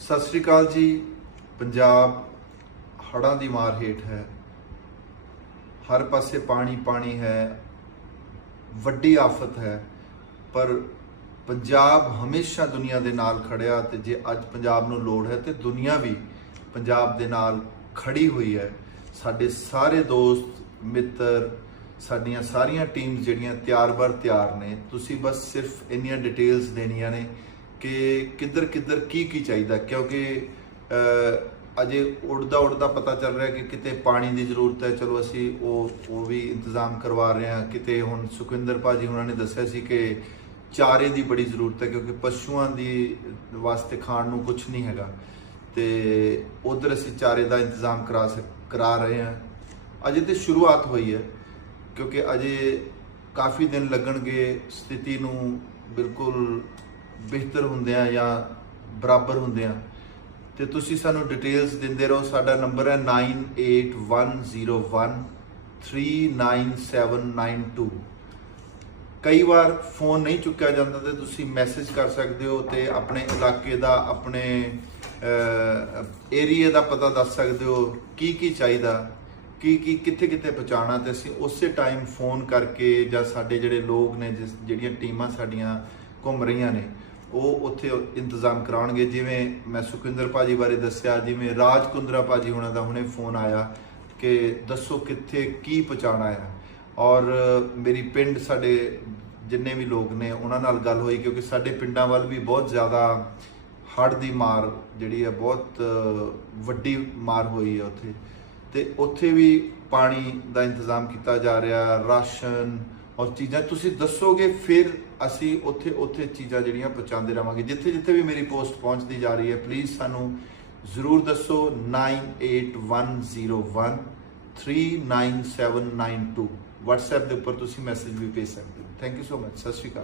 ਸਤਿ ਸ਼੍ਰੀ ਅਕਾਲ ਜੀ। ਪੰਜਾਬ ਹੜ੍ਹਾਂ ਦੀ ਮਾਰ ਹੇਠ ਹੈ। ਹਰ ਪਾਸੇ ਪਾਣੀ ਪਾਣੀ ਹੈ, ਵੱਡੀ ਆਫਤ ਹੈ। ਪਰ ਪੰਜਾਬ ਹਮੇਸ਼ਾ ਦੁਨੀਆ ਦੇ ਨਾਲ ਖੜਿਆ ਤੇ ਜੇ ਅੱਜ ਪੰਜਾਬ ਨੂੰ ਲੋੜ ਹੈ ਤੇ ਦੁਨੀਆ ਵੀ ਪੰਜਾਬ ਦੇ ਨਾਲ ਖੜੀ ਹੋਈ ਹੈ। ਸਾਡੇ ਸਾਰੇ ਦੋਸਤ ਮਿੱਤਰ, ਸਾਡੀਆਂ ਸਾਰੀਆਂ ਟੀਮਸ ਜਿਹੜੀਆਂ ਤਿਆਰ ਨੇ। ਤੁਸੀਂ ਬਸ ਸਿਰਫ ਇੰਨੀਆਂ ਡਿਟੇਲਸ ਦੇਣੀਆਂ ਨੇ ਕਿ ਕਿੱਧਰ ਕੀ ਚਾਹੀਦਾ, ਕਿਉਂਕਿ ਅਜੇ ਉੜਦਾ ਪਤਾ ਚੱਲ ਰਿਹਾ ਕਿ ਕਿਤੇ ਪਾਣੀ ਦੀ ਜ਼ਰੂਰਤ ਹੈ। ਚਲੋ ਅਸੀਂ ਉਹ ਵੀ ਇੰਤਜ਼ਾਮ ਕਰਵਾ ਰਹੇ ਹਾਂ। ਕਿਤੇ ਹੁਣ ਸੁਖਵਿੰਦਰ ਭਾਜੀ ਉਹਨਾਂ ਨੇ ਦੱਸਿਆ ਸੀ ਕਿ ਚਾਰੇ ਦੀ ਬੜੀ ਜ਼ਰੂਰਤ ਹੈ, ਕਿਉਂਕਿ ਪਸ਼ੂਆਂ ਦੀ ਵਾਸਤੇ ਖਾਣ ਨੂੰ ਕੁਝ ਨਹੀਂ ਹੈਗਾ ਤੇ ਉਧਰ ਅਸੀਂ ਚਾਰੇ ਦਾ ਇੰਤਜ਼ਾਮ ਕਰਾ ਰਹੇ ਹਾਂ। ਅਜੇ ਤੇ ਸ਼ੁਰੂਆਤ ਹੋਈ ਹੈ, ਕਿਉਂਕਿ ਅਜੇ ਕਾਫੀ ਦਿਨ ਲੱਗਣਗੇ ਸਥਿਤੀ ਨੂੰ ਬਿਲਕੁਲ ਬਿਹਤਰ ਹੁੰਦਿਆਂ ਜਾਂ ਬਰਾਬਰ ਹੁੰਦਿਆਂ। ਤੇ ਤੁਸੀਂ ਸਾਨੂੰ ਡਿਟੇਲਸ ਦਿੰਦੇ ਰਹੋ। ਸਾਡਾ ਨੰਬਰ ਹੈ 9810139792। ਕਈ ਵਾਰ ਫੋਨ ਨਹੀਂ ਚੁੱਕਿਆ ਜਾਂਦਾ ਤੇ ਤੁਸੀਂ ਮੈਸੇਜ ਕਰ ਸਕਦੇ ਹੋ ਤੇ ਆਪਣੇ ਇਲਾਕੇ ਦਾ, ਆਪਣੇ ਏਰੀਏ ਦਾ ਪਤਾ ਦੱਸ ਸਕਦੇ ਹੋ ਕੀ ਚਾਹੀਦਾ, ਕੀ ਕਿੱਥੇ ਪਹੁੰਚਾਉਣਾ, ਤੇ ਅਸੀਂ ਉਸੇ ਟਾਈਮ ਫੋਨ ਕਰਕੇ ਜਾਂ ਸਾਡੇ ਜਿਹੜੇ ਲੋਕ ਨੇ, ਜਿਹੜੀਆਂ ਟੀਮਾਂ ਸਾਡੀਆਂ ਘੁੰਮ ਰਹੀਆਂ ਨੇ, ਉਹ ਉੱਥੇ ਇੰਤਜ਼ਾਮ ਕਰਾਉਣਗੇ। ਜਿਵੇਂ ਮੈਂ ਸੁਖਵਿੰਦਰ ਭਾਜੀ ਬਾਰੇ ਦੱਸਿਆ, ਜਿਵੇਂ ਰਾਜ ਕੁੰਦਰਾ ਭਾਜੀ ਉਹਨਾਂ ਦਾ ਹੁਣੇ ਫੋਨ ਆਇਆ ਕਿ ਦੱਸੋ ਕਿੱਥੇ ਕੀ ਪਹੁੰਚਾਉਣਾ ਹੈ। ਔਰ ਮੇਰੀ ਪਿੰਡ, ਸਾਡੇ ਜਿੰਨੇ ਵੀ ਲੋਕ ਨੇ ਉਹਨਾਂ ਨਾਲ ਗੱਲ ਹੋਈ, ਕਿਉਂਕਿ ਸਾਡੇ ਪਿੰਡਾਂ ਵੱਲ ਵੀ ਬਹੁਤ ਜ਼ਿਆਦਾ ਹੜ੍ਹ ਦੀ ਮਾਰ ਜਿਹੜੀ ਹੈ, ਬਹੁਤ ਵੱਡੀ ਮਾਰ ਹੋਈ ਹੈ ਉੱਥੇ, ਤੇ ਉੱਥੇ ਵੀ ਪਾਣੀ ਦਾ ਇੰਤਜ਼ਾਮ ਕੀਤਾ ਜਾ ਰਿਹਾ, ਰਾਸ਼ਨ ਔਰ ਚੀਜ਼ਾਂ। ਤੁਸੀਂ ਦੱਸੋਗੇ ਫਿਰ ਅਸੀਂ ਉੱਥੇ ਚੀਜ਼ਾਂ ਜਿਹੜੀਆਂ ਪਹੁੰਚਾਉਂਦੇ ਰਹਾਂਗੇ। ਜਿੱਥੇ ਵੀ ਮੇਰੀ ਪੋਸਟ ਪਹੁੰਚਦੀ ਜਾ ਰਹੀ ਹੈ, ਪਲੀਜ਼ ਸਾਨੂੰ ਜ਼ਰੂਰ ਦੱਸੋ। 9810139792 WhatsApp ਦੇ ਉੱਪਰ ਤੁਸੀਂ ਮੈਸੇਜ ਵੀ ਭੇਜ ਸਕਦੇ ਹੋ। Thank you so much. ਸਤਿ ਸ਼੍ਰੀ ਅਕਾਲ।